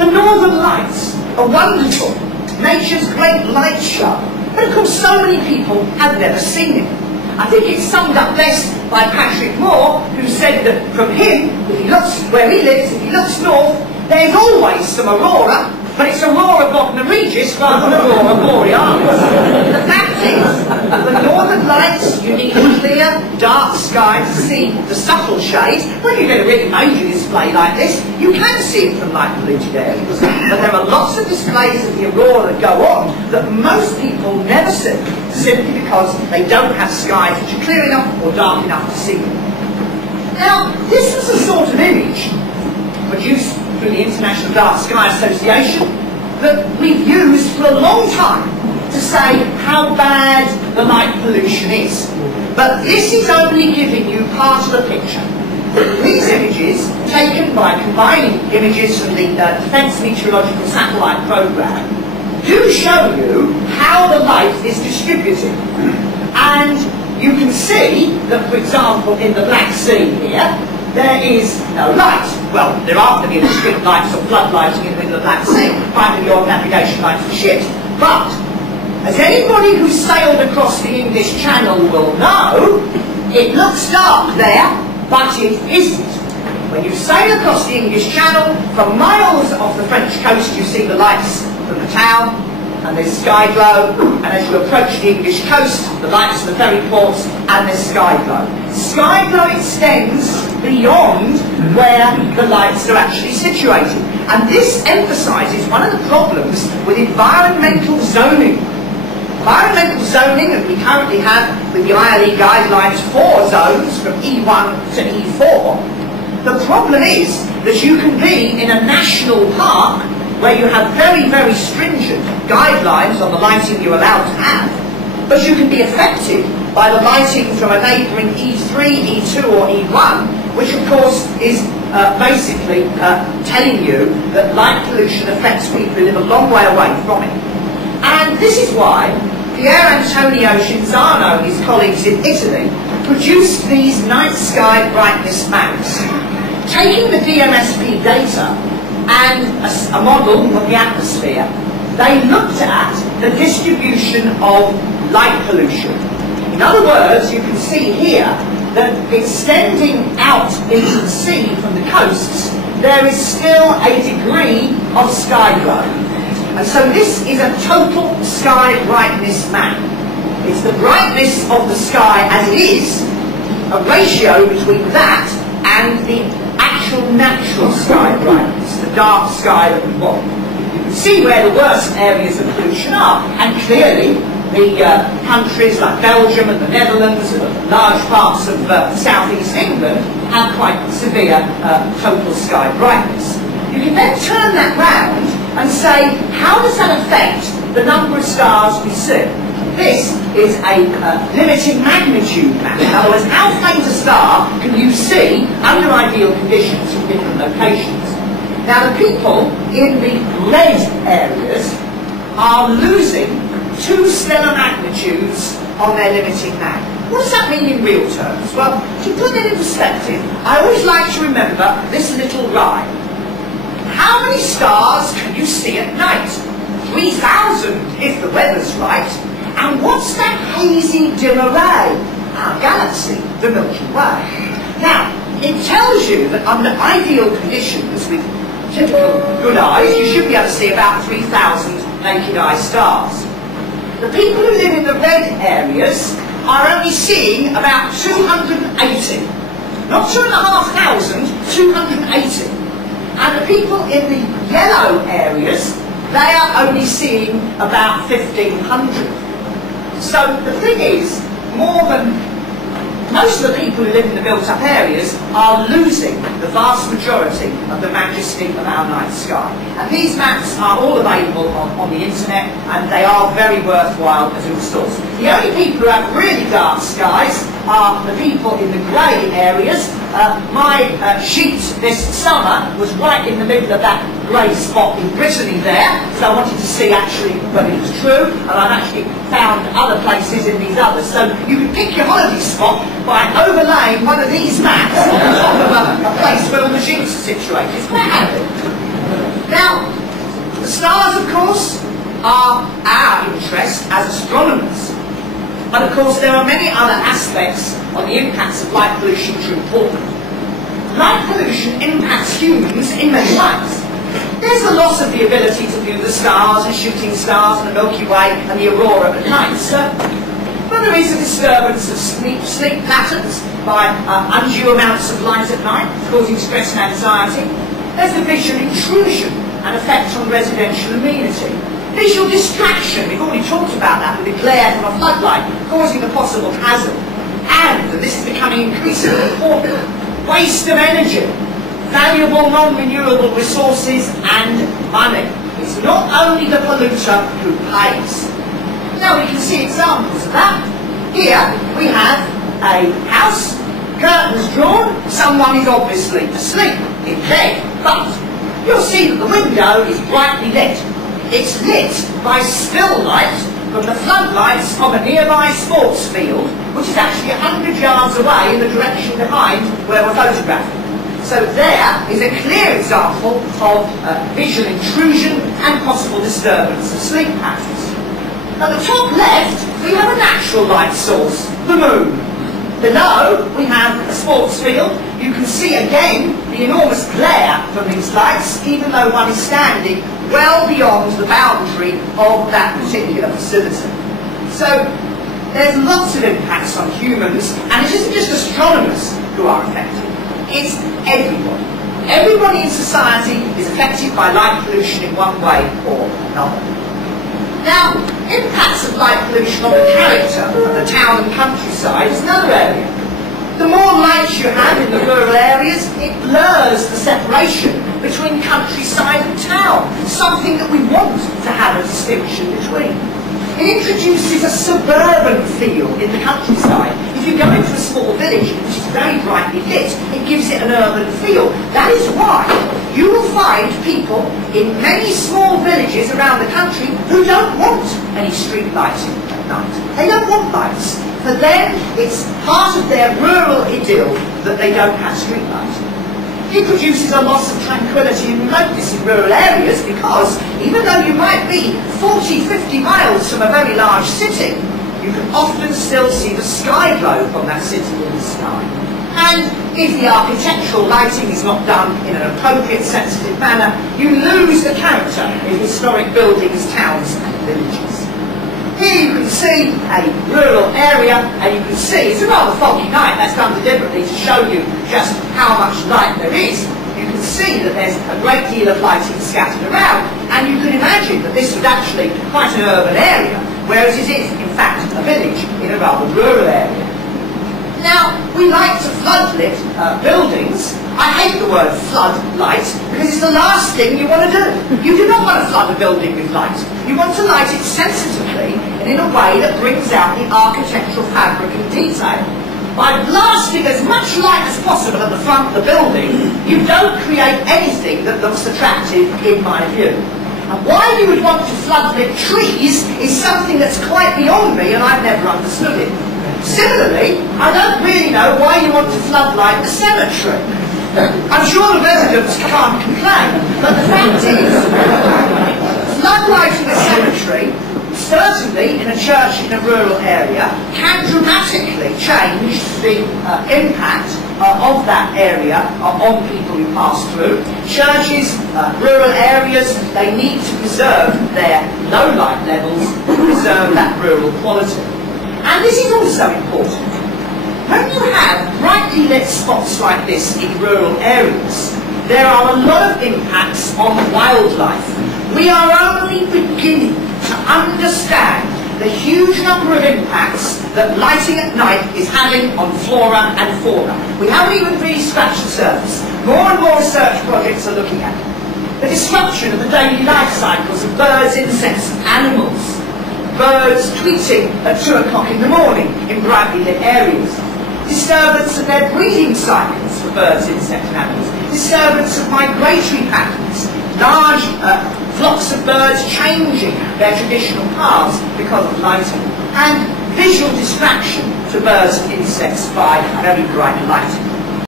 The Northern Lights are wonderful, nature's great light show, but of course so many people have never seen it. I think it's summed up best by Patrick Moore, who said that from him, if he looks where he lives, if he looks north, there's always some aurora, but it's aurora Bognor Regis rather than aurora borealis. The fact is, the Northern Lights, you need a clear, dark sky to see the subtle shades. When you get a really major display like this, you can see it from light polluted areas. But there are lots of displays of the aurora that go on that most people never see, simply because they don't have skies which are clear enough or dark enough to see them. Now, this was the sort of image produced through the International Dark-Skies Association that we've used for a long time to say how bad the light pollution is. But this is only giving you part of the picture. These images, taken by combining images from the Defence Meteorological Satellite Programme, do show you how the light is distributed. And you can see that, for example, in the Black Sea here, there is no light. Well, there aren't going to be any street lights or floodlighting in the middle of the Black Sea, finding your navigation lights for ships. But, as anybody who's sailed across the English Channel will know, it looks dark there, but it isn't. When you sail across the English Channel, for miles off the French coast you see the lights from the town, and there's sky glow, and as you approach the English coast, the lights from the ferry ports, and there's sky glow. Sky glow extends beyond where the lights are actually situated. And this emphasises one of the problems with environmental zoning. Environmental zoning, and we currently have with the ILE guidelines 4 zones from E1 to E4. The problem is that you can be in a national park where you have very, very stringent guidelines on the lighting you're allowed to have, but you can be affected by the lighting from a neighbouring E3, E2 or E1, which of course is basically telling you that light pollution affects people who live a long way away from it. And this is why Pier Antonio Cinzano and his colleagues in Italy produced these night sky brightness maps. Taking the DMSP data and a model of the atmosphere, they looked at the distribution of light pollution. In other words, you can see here that extending out into the sea from the coasts, there is still a degree of sky glow. And so this is a total sky brightness map. It's the brightness of the sky as it is, a ratio between that and the actual natural sky brightness, the dark sky that we want. You can see where the worst areas of pollution are, and clearly the countries like Belgium and the Netherlands and large parts of southeast England have quite severe total sky brightness. You can then turn that round and say, how does that affect the number of stars we see? This is a limiting magnitude map. In other words, how faint a star can you see under ideal conditions from different locations? Now, the people in the red areas are losing 2 stellar magnitudes on their limiting mag. What does that mean in real terms? Well, to put it in perspective, I always like to remember this little rhyme. How many stars can you see at night? 3,000 if the weather's right. And what's that hazy dim array? Our galaxy, the Milky Way. Now, it tells you that under ideal conditions, with typical good eyes, you should be able to see about 3,000 naked eye stars. The people who live in the red areas are only seeing about 280. Not 2,500, 280. And the people in the yellow areas, they are only seeing about 1,500. So the thing is, most of the people who live in the built-up areas are losing the vast majority of the majesty of our night sky. And these maps are all available on the internet, and they are very worthwhile as a resource. The only people who have really dark skies are the people in the grey areas. My sheet this summer was right in the middle of that grey spot in Brittany there, so I wanted to see actually whether it was true, and I've actually found other places in these others. So you can pick your holiday spot by overlaying one of these maps on top of a place where all the sheets are situated. It's quite handy. Now, stars, of course, are our interest as astronomers. But of course there are many other aspects on the impacts of light pollution which are important. Light pollution impacts humans in many ways. There's the loss of the ability to view the stars and shooting stars and the Milky Way and the aurora at night, certainly. But there is a disturbance of sleep patterns by undue amounts of light at night, causing stress and anxiety. There's the visual intrusion and effect on residential amenity. Visual distraction, we've already talked about that, with the glare from a floodlight causing a possible hazard. And this is becoming increasingly important, waste of energy, valuable non-renewable resources and money. It's not only the polluter who pays. Now we can see examples of that. Here we have a house, curtains drawn, someone is obviously asleep in bed, but you'll see that the window is brightly lit. It's lit by still light from the floodlights of a nearby sports field, which is actually 100 yards away in the direction behind where we're photographing. So there is a clear example of visual intrusion and possible disturbance of sleep patterns. At the top left, we have a natural light source, the moon. Below, we have a sports field. You can see again the enormous glare from these lights, even though one is standing well beyond the boundary of that particular facility. So there's lots of impacts on humans, and it isn't just astronomers who are affected, it's everybody. Everybody in society is affected by light pollution in one way or another. Now, impacts of light pollution on the character of the town and countryside is another area. The more light you have in the rural areas, it blurs the separation between countryside and town, something that we want to have a distinction between. It introduces a suburban feel in the countryside. If you go into a small village which is very brightly lit, it gives it an urban feel. That is why you will find people in many small villages around the country who don't want any street lighting at night. They don't want lights. For them, it's part of their rural idyll that they don't have street lighting. It produces a loss of tranquility and remoteness in rural areas because even though you might be 40, 50 miles from a very large city, you can often still see the sky globe from that city in the sky. And if the architectural lighting is not done in an appropriate, sensitive manner, you lose the character in historic buildings, towns and villages. Here you can see a rural area, and you can see, it's a rather foggy night, that's done deliberately to show you just how much light there is. You can see that there's a great deal of lighting scattered around, and you can imagine that this was actually quite an urban area, whereas it is, in fact, a village in a rather rural area. Now, we like to floodlit buildings. I hate the word floodlight because it's the last thing you want to do. You do not want to flood a building with light. You want to light it sensitively and in a way that brings out the architectural fabric and detail. By blasting as much light as possible at the front of the building, you don't create anything that looks attractive in my view. And why you would want to floodlit trees is something that's quite beyond me and I've never understood it. Similarly, I don't really know why you want to floodlight the cemetery. I'm sure the residents can't complain, but the fact is, floodlighting a cemetery, certainly in a church in a rural area, can dramatically change the impact of that area on people who pass through. Churches, rural areas, they need to preserve their low light levels to preserve that rural quality. And this is also important. When you have brightly lit spots like this in rural areas, there are a lot of impacts on wildlife. We are only beginning to understand the huge number of impacts that lighting at night is having on flora and fauna. We haven't even really scratched the surface. More and more research projects are looking at it. The disruption of the daily life cycles of birds, insects and animals. Birds tweeting at 2 o'clock in the morning in brightly lit areas. Disturbance of their breeding cycles for birds, insects and animals. Disturbance of migratory patterns. Large flocks of birds changing their traditional paths because of lighting. And visual distraction to birds and insects by very bright lighting.